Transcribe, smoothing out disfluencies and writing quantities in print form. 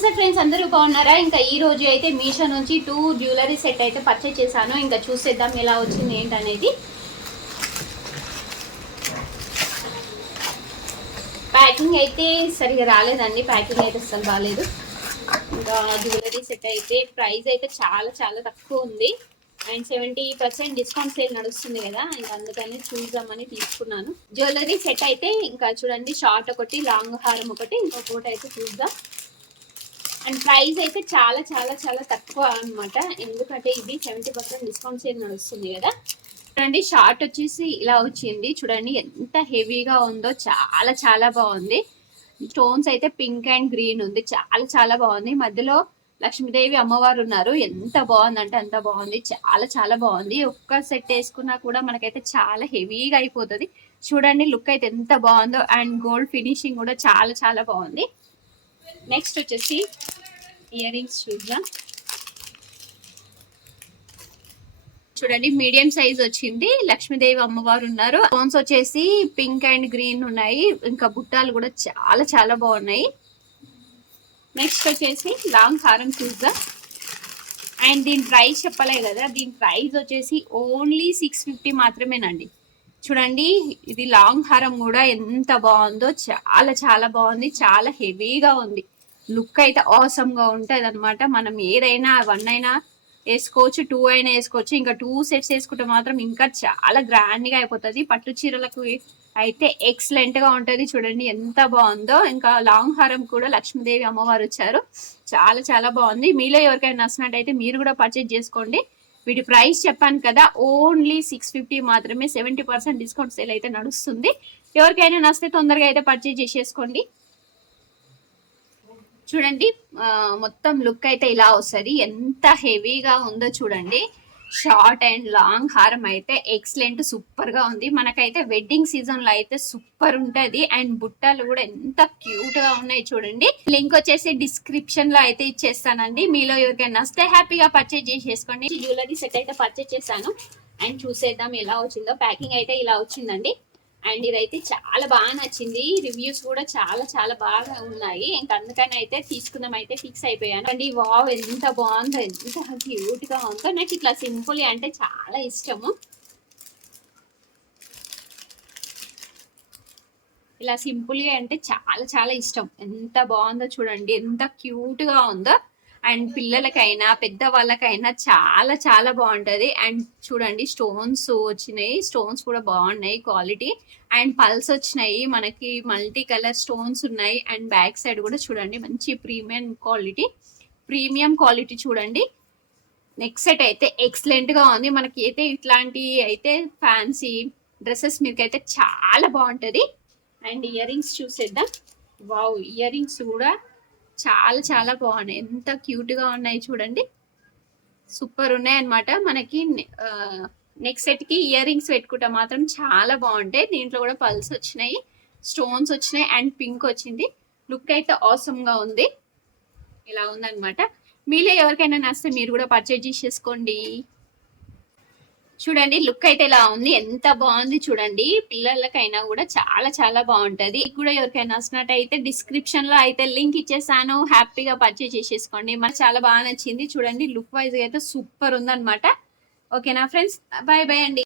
నమస్తే ఫ్రెండ్స్, అందరూ బాగున్నారా? ఇంకా ఈ రోజు అయితే మీషో నుంచి 2 జ్యువెలరీ సెట్ అయితే పర్చేస్ చేశాను. ఇంకా చూసేద్దాం ఎలా వచ్చింది ఏంటనేది. ప్యాకింగ్ అయితే సరిగా రాలేదండి, ప్యాకింగ్ అయితే అసలు బాగాలేదు. ఇంకా జ్యువెలరీ సెట్ అయితే ప్రైస్ అయితే చాలా చాలా తక్కువ ఉంది. అండ్ 70% డిస్కౌంట్ సేల్ నడుస్తుంది కదా, ఇంకా అందుకని చూద్దామని తీసుకున్నాను. జ్యువెలరీ సెట్ అయితే ఇంకా చూడండి, షార్ట్ ఒకటి, లాంగ్ హారం ఒకటి, ఇంకొకటి అయితే చూద్దాం. అండ్ ప్రైస్ అయితే చాలా చాలా చాలా తక్కువ అనమాట, ఎందుకంటే ఇది 70% డిస్కౌంట్ సేల్ నడుస్తుంది కదా. చూడండి, షార్ట్ వచ్చేసి ఇలా వచ్చింది. చూడండి ఎంత హెవీగా ఉందో, చాలా చాలా బాగుంది. స్టోన్స్ అయితే పింక్ అండ్ గ్రీన్ ఉంది, చాలా చాలా బాగుంది. మధ్యలో లక్ష్మీదేవి అమ్మవారు ఉన్నారు. ఎంత బాగుందంటే అంత బాగుంది, చాలా చాలా బాగుంది. ఒక్క సెట్ వేసుకున్నా కూడా మనకైతే చాలా హెవీగా అయిపోతుంది. చూడండి లుక్ అయితే ఎంత బాగుందో, అండ్ గోల్డ్ ఫినిషింగ్ కూడా చాలా చాలా బాగుంది. నెక్స్ట్ వచ్చేసి ఇయర్ రింగ్స్ చూద్దాం. చూడండి మీడియం సైజ్ వచ్చింది, లక్ష్మీదేవి అమ్మవారు ఉన్నారు. స్టోన్స్ వచ్చేసి పింక్ అండ్ గ్రీన్ ఉన్నాయి, ఇంకా బుట్టాలు కూడా చాలా చాలా బాగున్నాయి. నెక్స్ట్ వచ్చేసి లాంగ్ హారం చూద్దాం. అండ్ దీని ప్రైస్ చెప్పలే కదా, దీని ప్రైస్ వచ్చేసి ఓన్లీ 650 మాత్రమేనండి. చూడండి ఇది లాంగ్ హారం కూడా ఎంత బాగుందో, చాలా చాలా బాగుంది, చాలా హెవీగా ఉంది. లుక్ అయితే ఆసమ్ గా ఉంటది అనమాట. మనం ఏదైనా 1 అయినా వేసుకోవచ్చు, 2 అయినా వేసుకోవచ్చు. ఇంకా 2 సెట్స్ వేసుకుంటే మాత్రం ఇంకా చాలా గ్రాండ్ గా అయిపోతుంది. పట్టు చీరలకు అయితే ఎక్సలెంట్ గా ఉంటది. చూడండి ఎంత బాగుందో. ఇంకా లాంగ్ హారం కూడా లక్ష్మీదేవి అమ్మవారు వచ్చారు, చాలా చాలా బాగుంది. మీలో ఎవరికైనా నచ్చినట్టయితే మీరు కూడా పర్చేజ్ చేసుకోండి. వీటి ప్రైస్ చెప్పాను కదా, ఓన్లీ 650 మాత్రమే. 70% డిస్కౌంట్ సేల్ అయితే నడుస్తుంది. ఎవరికైనా నచ్చితే తొందరగా అయితే పర్చేజ్ చేసేసుకోండి. చూడండి మొత్తం లుక్ అయితే ఇలా వస్తుంది, ఎంత హెవీగా ఉందో చూడండి. షార్ట్ అండ్ లాంగ్ హారం అయితే ఎక్సలెంట్, సూపర్ గా ఉంది. మనకైతే వెడ్డింగ్ సీజన్ లో అయితే సూపర్ ఉంటది. అండ్ బుట్టాలు కూడా ఎంత క్యూట్ గా ఉన్నాయి చూడండి. లింక్ వచ్చేసి డిస్క్రిప్షన్ లో అయితే ఇచ్చేస్తానండి. మీలో ఎవరికైనా నచ్చితే హ్యాపీగా పర్చేజ్ చేసేసుకోండి. జ్యువెలరీ సెట్ అయితే పర్చేజ్ చేశాను. అండ్ చూసేద్దాం ఎలా వచ్చిందో. ప్యాకింగ్ అయితే ఇలా వచ్చిందండి. అండ్ ఇదైతే చాలా బాగా నచ్చింది. రివ్యూస్ కూడా చాలా చాలా బాగా ఉన్నాయి. ఇంకా అందుకని అయితే తీసుకుందాం అయితే ఫిక్స్ అయిపోయాను. అండి వావ్, ఎంత బాగుందో, ఎంత క్యూట్ గా ఉందో. నాకు ఇట్లా సింపుల్ అంటే చాలా ఇష్టము. ఇలా సింపుల్ గా అంటే చాలా చాలా ఇష్టం. ఎంత బాగుందో చూడండి, ఎంత క్యూట్ గా ఉందో. అండ్ పిల్లలకైనా పెద్ద వాళ్ళకైనా చాలా చాలా బాగుంటది. అండ్ చూడండి స్టోన్స్ వచ్చినాయి, స్టోన్స్ కూడా బాగున్నాయి క్వాలిటీ. అండ్ పల్స్ వచ్చినాయి, మనకి మల్టీ కలర్ స్టోన్స్ ఉన్నాయి. అండ్ బ్యాక్ సైడ్ కూడా చూడండి మంచి ప్రీమియం క్వాలిటీ చూడండి. నెక్స్ట్ సెట్ అయితే ఎక్సలెంట్ గా ఉంది. మనకి అయితే ఇట్లాంటి అయితే ఫ్యాన్సీ డ్రెస్సెస్ మీకైతే చాలా బాగుంటది. అండ్ ఇయర్ రింగ్స్ చూసేద్దాం. వావ్, ఇయర్ రింగ్స్ కూడా చాలా చాలా బాగున్నాయి, ఎంత క్యూట్ గా ఉన్నాయి చూడండి. సూపర్ ఉన్నాయి అనమాట. మనకి నెక్స్ట్ సెట్ కి ఇయర్ రింగ్స్ పెట్టుకుంటే మాత్రం చాలా బాగుంటాయి. దీంట్లో కూడా పల్స్ వచ్చినాయి, స్టోన్స్ వచ్చినాయి, అండ్ పింక్ వచ్చింది. లుక్ అయితే ఆసమ్ గా ఉంది. ఇలా ఉందన్నమాట. మీలో ఎవరికైనా నచ్చితే మీరు కూడా పర్చేజ్ చేసేసుకోండి. చూడండి లుక్ అయితే ఇలా ఉంది, ఎంత బాగుంది చూడండి. పిల్లలకైనా కూడా చాలా చాలా బాగుంటది. కూడా ఎవరికైనా నచ్చినట్టయితే డిస్క్రిప్షన్ లో అయితే లింక్ ఇచ్చేసాను, హ్యాపీగా పర్చేజ్ చేసేసుకోండి. మనకు చాలా బాగా నచ్చింది. చూడండి లుక్ వైజ్ అయితే సూపర్ ఉందన్నమాట. ఓకేనా ఫ్రెండ్స్, బాయ్ బాయ్ అండి.